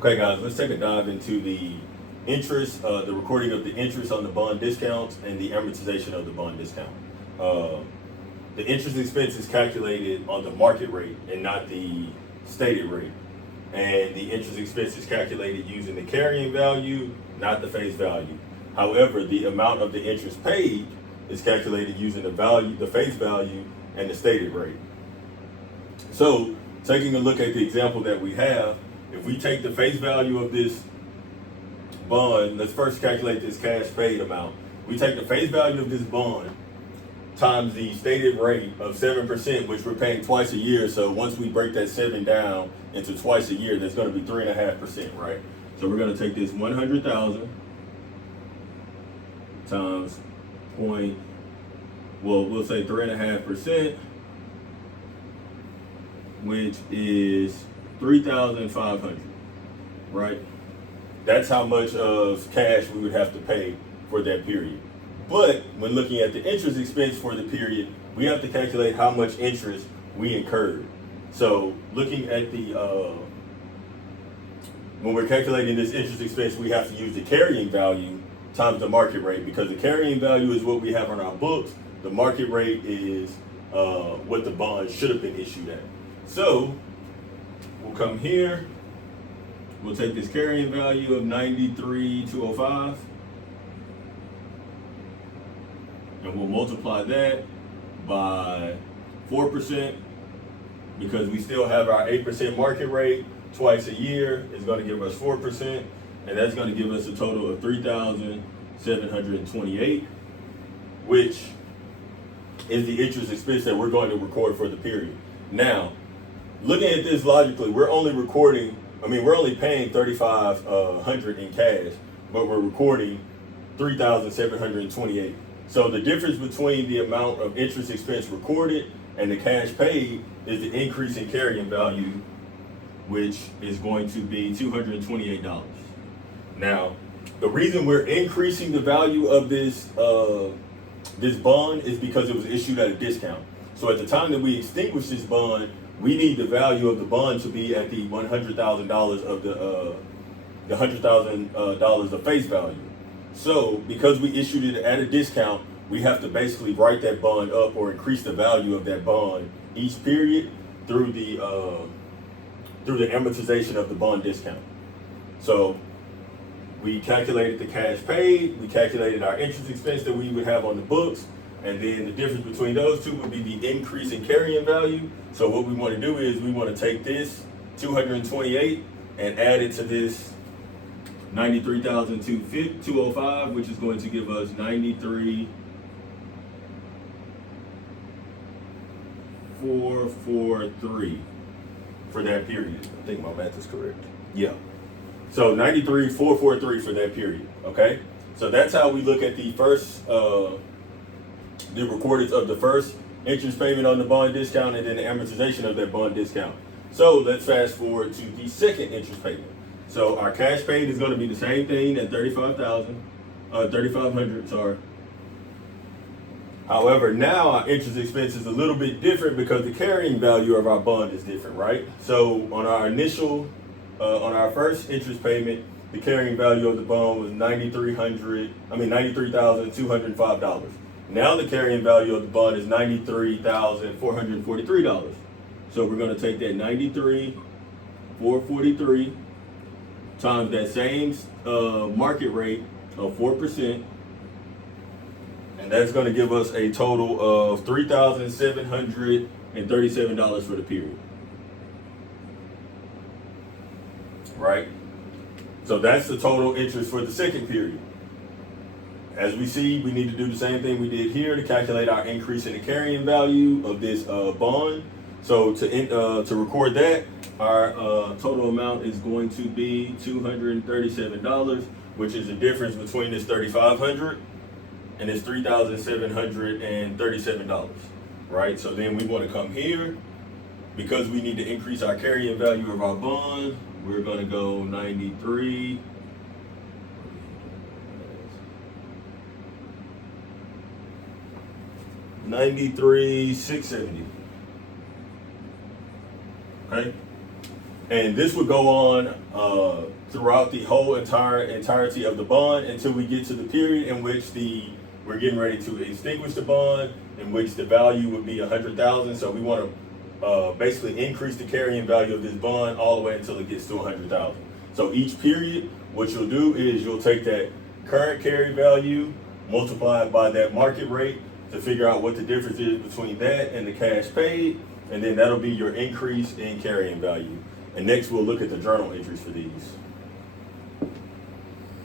Okay, guys, let's take a dive into the interest, the recording of the interest on the bond discounts and the amortization of the bond discount. Uh, the interest expense is calculated on the market rate and not the stated rate. And the interest expense is calculated using the carrying value, not the face value. However, the amount of the interest paid is calculated using the value, the face value, and the stated rate. So, taking a look at the example that we have, if we take the face value of this bond, let's first calculate this cash paid amount. We take the face value of this bond times the stated rate of 7%, which we're paying twice a year. So once we break that 7 down into twice a year, that's going to be 3.5%, right? So we're going to take this 100,000 times we'll say 3.5%, which is 3,500, right? That's how much of cash we would have to pay for that period. But when looking at the interest expense for the period, we have to calculate how much interest we incurred. So looking at the, when we're calculating this interest expense, we have to use the carrying value times the market rate, because the carrying value is what we have on our books. The market rate is what the bond should have been issued at. So we'll come here, we'll take this carrying value of 93,205, and we'll multiply that by 4%, because we still have our 8% market rate. Twice a year is going to give us 4%, and that's going to give us a total of 3,728, which is the interest expense that we're going to record for the period. Now, looking at this logically, we're only paying 3,500 in cash, but we're recording 3,728. So the difference between the amount of interest expense recorded and the cash paid is the increase in carrying value, which is going to be $228. Now, the reason we're increasing the value of this bond is because it was issued at a discount. So at the time that we extinguish this bond, we need the value of the bond to be at the $100,000 of the $100,000 of face value. So because we issued it at a discount, we have to basically write that bond up or increase the value of that bond each period through the amortization of the bond discount. So we calculated the cash paid, we calculated our interest expense that we would have on the books, and then the difference between those two would be the increase in carrying value. So what we want to do is we want to take this 228 and add it to this 93,205, which is going to give us 93,443 for that period. I think my math is correct. Yeah. So 93,443 for that period. Okay. So that's how we look at the first, the recordings of the first interest payment on the bond discount and then the amortization of that bond discount. So let's fast forward to the second interest payment. So our cash paid is going to be the same thing at 3,500, sorry. However, now our interest expense is a little bit different because the carrying value of our bond is different, right? So on our on our first interest payment, the carrying value of the bond was $93,205. Now the carrying value of the bond is $93,443. So we're going to take that 93,443 times that same market rate of 4%, and that's going to give us a total of $3,737 for the period. Right? So that's the total interest for the second period. As we see, we need to do the same thing we did here to calculate our increase in the carrying value of this bond. So to record that, our total amount is going to be $237, which is the difference between this $3,500 and this $3,737, right? So then we want to come here, because we need to increase our carrying value of our bond. We're going to go 93,670. Okay. And this would go on throughout the whole entirety of the bond until we get to the period in which we're getting ready to extinguish the bond, in which the value would be 100,000. So we want to basically increase the carrying value of this bond all the way until it gets to 100,000. So each period, what you'll do is you'll take that current carry value, multiply it by that market rate to figure out what the difference is between that and the cash paid, and then that'll be your increase in carrying value. And next we'll look at the journal entries for these.